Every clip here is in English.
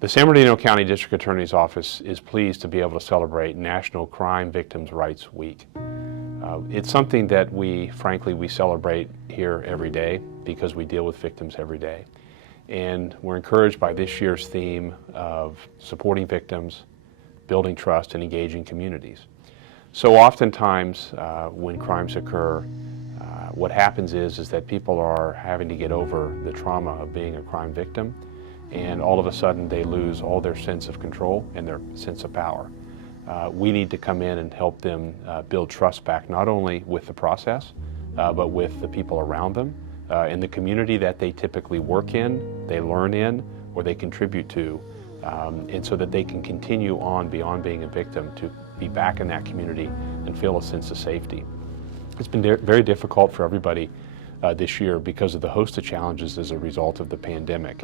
The San Bernardino County District Attorney's Office is pleased to be able to celebrate National Crime Victims' Rights Week. It's something that we celebrate here every day because we deal with victims every day. And we're encouraged by this year's theme of supporting victims, building trust, and engaging communities. So oftentimes when crimes occur, what happens is that people are having to get over the trauma of being a crime victim, and all of a sudden they lose all their sense of control and their sense of power. We need to come in and help them build trust back, not only with the process, but with the people around them, in the community that they typically work in, they learn in, or they contribute to, and so that they can continue on beyond being a victim to be back in that community and feel a sense of safety. It's been very difficult for everybody this year because of the host of challenges as a result of the pandemic.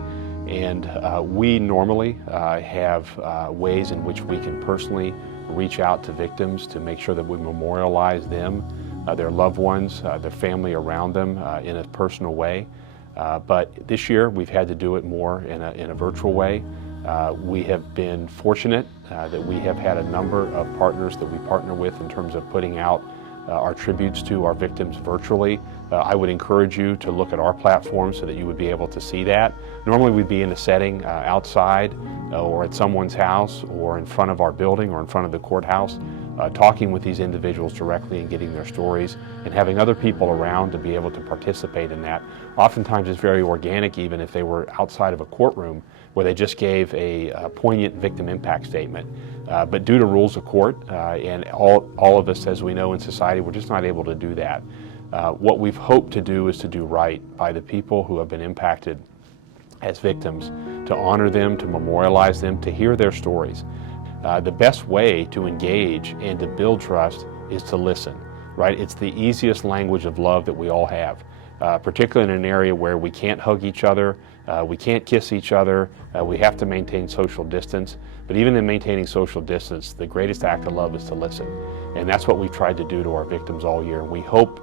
And we normally have ways in which we can personally reach out to victims to make sure that we memorialize them, their loved ones, their family around them in a personal way. But this year we've had to do it more in a virtual way. We have been fortunate that we have had a number of partners that we partner with in terms of putting out our tributes to our victims virtually. I would encourage you to look at our platform so that you would be able to see that. Normally we'd be in a setting outside or at someone's house or in front of our building or in front of the courthouse, talking with these individuals directly and getting their stories and having other people around to be able to participate in that. Oftentimes it's very organic, even if they were outside of a courtroom where they just gave a poignant victim impact statement. But due to rules of court and all of us, as we know in society, we're just not able to do that. What we've hoped to do is to do right by the people who have been impacted as victims, to honor them, to memorialize them, to hear their stories. The best way to engage and to build trust is to listen, right? It's the easiest language of love that we all have, particularly in an area where we can't hug each other, we can't kiss each other, we have to maintain social distance. But even in maintaining social distance, the greatest act of love is to listen. And that's what we've tried to do to our victims all year. And we hope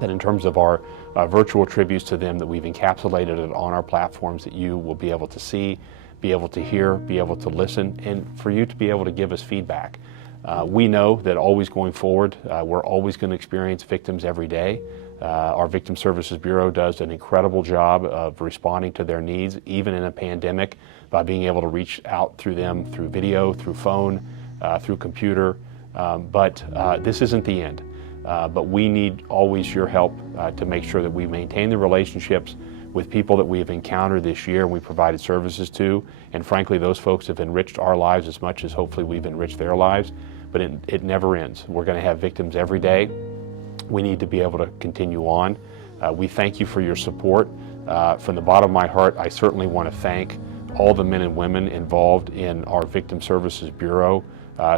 that in terms of our virtual tributes to them, that we've encapsulated it on our platforms, that you will be able to see, be able to hear, be able to listen, and for you to be able to give us feedback. We know that always going forward, we're always going to experience victims every day. Our Victim Services Bureau does an incredible job of responding to their needs, even in a pandemic, by being able to reach out through them through video, through phone, through computer. But this isn't the end. But we need always your help to make sure that we maintain the relationships with people that we have encountered this year and we provided services to. And frankly, those folks have enriched our lives as much as hopefully we've enriched their lives. But it never ends. We're going to have victims every day. We need to be able to continue on. We thank you for your support. From the bottom of my heart, I certainly want to thank all the men and women involved in our Victim Services Bureau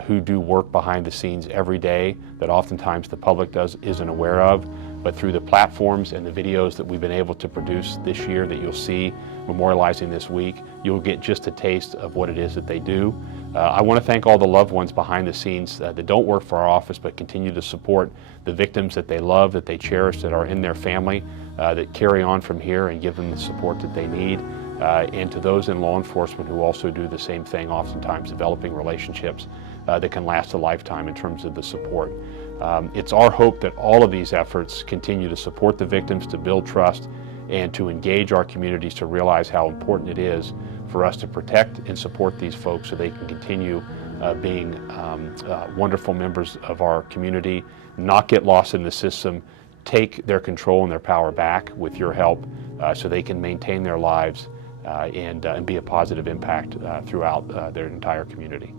who do work behind the scenes every day that oftentimes the public isn't aware of. But through the platforms and the videos that we've been able to produce this year that you'll see memorializing this week, you'll get just a taste of what it is that they do. I want to thank all the loved ones behind the scenes that don't work for our office but continue to support the victims that they love, that they cherish, that are in their family, that carry on from here and give them the support that they need. And to those in law enforcement who also do the same thing, oftentimes developing relationships that can last a lifetime in terms of the support. It's our hope that all of these efforts continue to support the victims, to build trust, and to engage our communities to realize how important it is for us to protect and support these folks so they can continue being wonderful members of our community, not get lost in the system, take their control and their power back with your help so they can maintain their lives and be a positive impact throughout their entire community.